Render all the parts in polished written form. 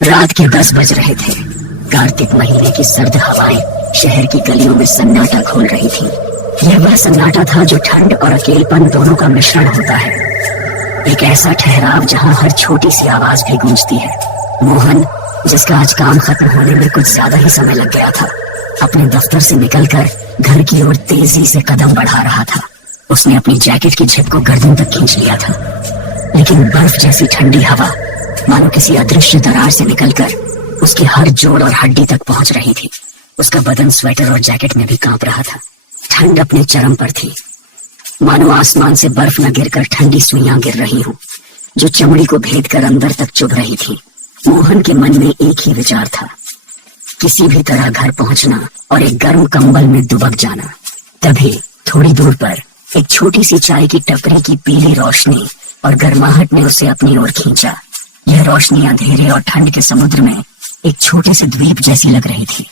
रात के 10 बज रहे थे। कार्तिक महीने की सर्द हवाएं शहर की गलियों में सन्नाटा खोल रही थी। यह वह सन्नाटा था जो ठंड और अकेलपन दोनों का मिश्रण होता है। एक ऐसा ठहराव जहां हर छोटी सी आवाज भी गूंजती है। मोहन, जिसका आज काम खत्म होने में कुछ ज्यादा ही समय लग गया था, अपने दफ्तर से निकलकर घर की ओर तेजी से कदम बढ़ा रहा था। उसने अपनी जैकेट की झिप को गर्दन तक खींच लिया था, लेकिन बर्फ जैसी ठंडी हवा मानो किसी अदृश्य दरार से निकलकर उसके हर जोड़ और हड्डी तक पहुंच रही थी। उसका बदन स्वेटर और जैकेट में भी कांप रहा था। ठंड अपने चरम पर थी, मानो आसमान से बर्फ न गिरकर ठंडी सुइयां गिर रही हूं, जो चमड़ी को भेद कर अंदर तक चुभ रही थी। मोहन के मन में एक ही विचार था, किसी भी तरह घर पहुंचना और एक गर्म कंबल में दुबक जाना। तभी थोड़ी दूर पर एक छोटी सी चाय की टपरी की पीली रोशनी और गर्माहट ने उसे अपनी ओर खींचा। यह रोशनी अंधेरे और ठंड के समुद्र में एक छोटे से द्वीप जैसी लग रही थी।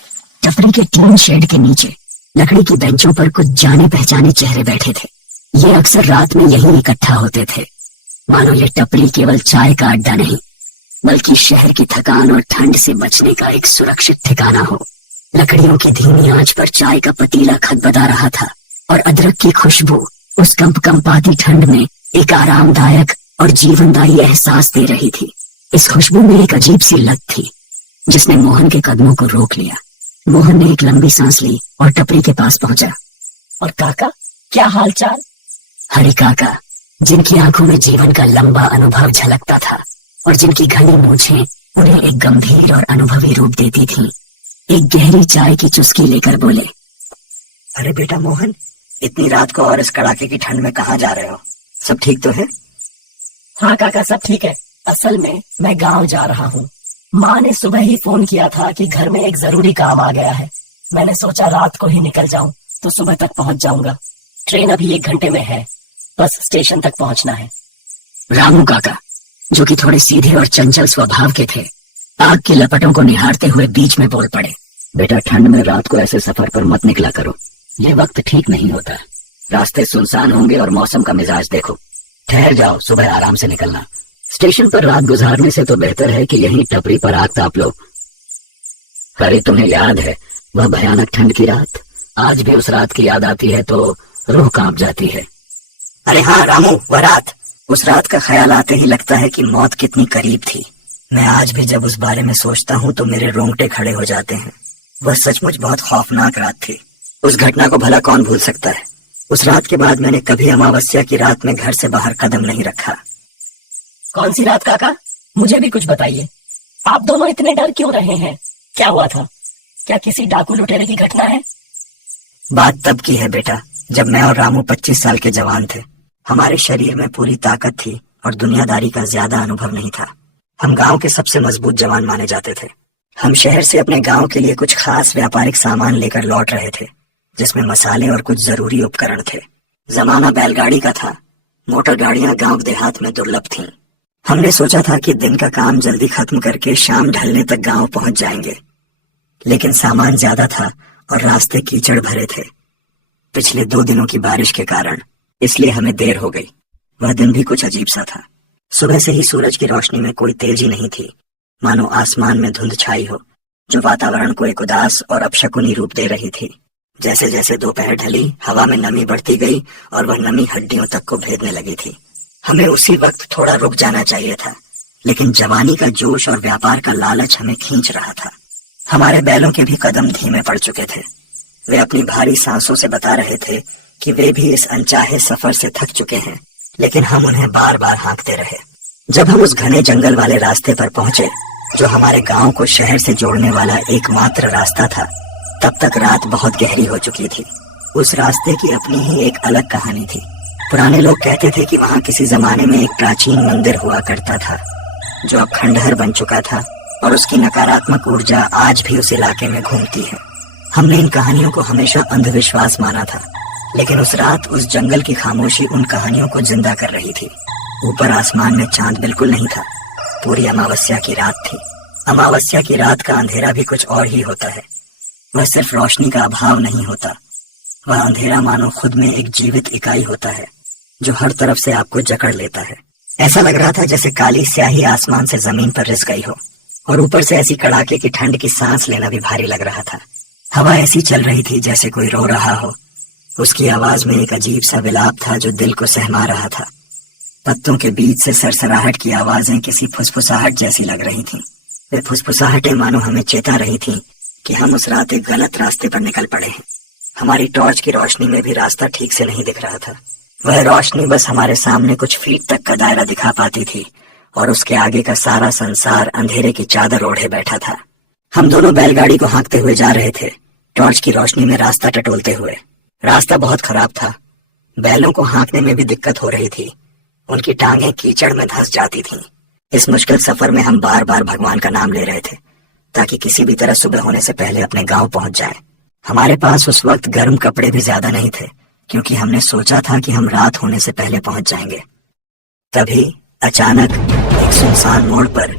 टपरी के टीन शेड के नीचे लकड़ी की बेंचों पर कुछ जाने पहचाने चेहरे बैठे थे। ये अक्सर रात में यहीं इकट्ठा होते थे, मानो ये टपरी केवल चाय का अड्डा नहीं, बल्कि शहर की थकान और ठंड से बचने का एक सुरक्षित ठिकाना हो। लकड़ियों की धीमी आंच पर चाय का पतीला खदबदा रहा था और अदरक की खुशबू उस कंपकंपाती ठंड में एक आरामदायक और जीवनदायी एहसास दे रही थी। इस खुशबू में एक अजीब सी लत थी जिसने मोहन के कदमों को रोक लिया। मोहन ने एक लंबी सांस ली और टपरी के पास पहुंचा। और काका, क्या हालचाल? हरि काका, जिनकी आंखों में जीवन का लंबा अनुभव झलकता था और जिनकी घनी मूछें उन्हें एक गंभीर और अनुभवी रूप देती थी, एक गहरी चाय की चुस्की लेकर बोले, अरे बेटा मोहन, इतनी रात को और इस कड़ाके की ठंड में कहाँ जा रहे हो? सब ठीक तो है? हाँ काका, सब ठीक है। असल में मैं गांव जा रहा हूँ। माँ ने सुबह ही फोन किया था कि घर में एक जरूरी काम आ गया है। मैंने सोचा रात को ही निकल जाऊं तो सुबह तक पहुंच जाऊंगा। ट्रेन अभी 1 घंटे में है, बस स्टेशन तक पहुंचना है। रामू काका, जो कि थोड़े सीधे और चंचल स्वभाव के थे, आग की लपटों को निहारते हुए बीच में बोल पड़े। बेटा, ठंड में रात को ऐसे सफर पर मत निकला करो। ये वक्त ठीक नहीं होता। रास्ते सुनसान होंगे और मौसम का मिजाज देखो। ठहर जाओ, सुबह आराम से निकलना। स्टेशन पर रात गुजारने से तो बेहतर है कि यहीं टपरी पर आग ताप लो। अरे तुम्हें याद है वह भयानक ठंड की रात? आज भी उस रात की याद आती है तो रूह कांप जाती है। अरे हाँ रामू, वह रात, उस रात का ख्याल आते ही लगता है कि मौत कितनी करीब थी। मैं आज भी जब उस बारे में सोचता हूँ तो मेरे रोंगटे खड़े हो जाते हैं। वह सचमुच बहुत खौफनाक रात थी। उस घटना को भला कौन भूल सकता है? उस रात के बाद मैंने कभी अमावस्या की रात में घर से बाहर कदम नहीं रखा। कौन सी रात काका? मुझे भी कुछ बताइए। आप दोनों इतने डर क्यों रहे हैं? क्या हुआ था? क्या किसी डाकू लुटेरे की घटना है? बात तब की है बेटा, जब मैं और रामू 25 साल के जवान थे। हमारे शरीर में पूरी ताकत थी और दुनियादारी का ज्यादा अनुभव नहीं था। हम गांव के सबसे मजबूत जवान माने जाते थे। हम शहर से अपने गांव के लिए कुछ खास व्यापारिक सामान लेकर लौट रहे थे, जिसमें मसाले और कुछ जरूरी उपकरण थे। जमाना बैलगाड़ी का था। मोटर गाड़ियां गांव देहात में दुर्लभ थीं। हमने सोचा था कि दिन का काम जल्दी खत्म करके शाम ढलने तक गांव पहुंच जाएंगे, लेकिन सामान ज्यादा था और रास्ते कीचड़ भरे थे पिछले 2 दिनों की बारिश के कारण, इसलिए हमें देर हो गई। वह दिन भी कुछ अजीब सा था। सुबह से ही सूरज की रोशनी में कोई तेजी नहीं थी, मानो आसमान में धुंध छाई हो, जो वातावरण को एक उदास और अपशकुनी रूप दे रही थी। जैसे जैसे दोपहर ढली, हवा में नमी बढ़ती गई और वह नमी हड्डियों तक को भेदने लगी थी। हमें उसी वक्त थोड़ा रुक जाना चाहिए था, लेकिन जवानी का जोश और व्यापार का लालच हमें खींच रहा था। हमारे बैलों के भी कदम धीमे पड़ चुके थे। वे अपनी भारी सांसों से बता रहे थे कि वे भी इस अनचाहे सफर से थक चुके हैं, लेकिन हम उन्हें बार बार हाँकते रहे। जब हम उस घने जंगल वाले रास्ते पर पहुंचे, जो हमारे गांव को शहर से जोड़ने वाला एकमात्र रास्ता था, तब तक रात बहुत गहरी हो चुकी थी। उस रास्ते की अपनी ही एक अलग कहानी थी। पुराने लोग कहते थे कि वहां किसी जमाने में एक प्राचीन मंदिर हुआ करता था, जो अब खंडहर बन चुका था और उसकी नकारात्मक ऊर्जा आज भी उस इलाके में घूमती है। हमने इन कहानियों को हमेशा अंधविश्वास माना था, लेकिन उस रात उस जंगल की खामोशी उन कहानियों को जिंदा कर रही थी। ऊपर आसमान में चांद बिल्कुल नहीं था। पूरी अमावस्या की रात थी। अमावस्या की रात का अंधेरा भी कुछ और ही होता है। वह सिर्फ रोशनी का अभाव नहीं होता, वह अंधेरा मानो खुद में एक जीवित इकाई होता है, जो हर तरफ से आपको जकड़ लेता है। ऐसा लग रहा था जैसे काली स्याही आसमान से जमीन पर रिस गई हो। और ऊपर से ऐसी कड़ाके की ठंड की सांस लेना भी भारी लग रहा था। हवा ऐसी चल रही थी जैसे कोई रो रहा हो। उसकी आवाज में एक अजीब सा विलाप था जो दिल को सहमा रहा था। पत्तों के बीच से सरसराहट की आवाजें किसी फुसफुसाहट जैसी लग रही थीं। वे फुसफुसाहटें मानो हमें चेता रही थीं कि हम उस रात एक गलत रास्ते पर निकल पड़े हैं। हमारी टॉर्च की रोशनी में भी रास्ता ठीक से नहीं दिख रहा था। वह रोशनी बस हमारे सामने कुछ फीट तक का दायरा दिखा पाती थी और उसके आगे का सारा संसार अंधेरे की चादर ओढ़े बैठा था। हम दोनों बैलगाड़ी को हाँकते हुए जा रहे थे, टॉर्च की रोशनी में रास्ता टटोलते हुए। रास्ता बहुत खराब था। बैलों को हाँकने में भी दिक्कत हो रही थी। उनकी टांगें कीचड़ में धंस जाती थीं। इस मुश्किल सफर में हम बार बार भगवान का नाम ले रहे थे ताकि किसी भी तरह सुबह होने से पहले अपने गांव पहुंच जाए। हमारे पास उस वक्त गर्म कपड़े भी ज्यादा नहीं थे क्योंकि हमने सोचा था कि हम रात होने से पहले पहुंच जाएंगे। तभी अचानक एक सुनसान मोड़ पर,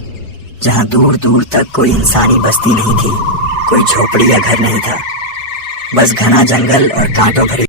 जहां दूर दूर तक कोई इंसानी बस्ती नहीं थी, कोई झोपड़ी या घर नहीं था, बस घना जंगल और कांटों भरी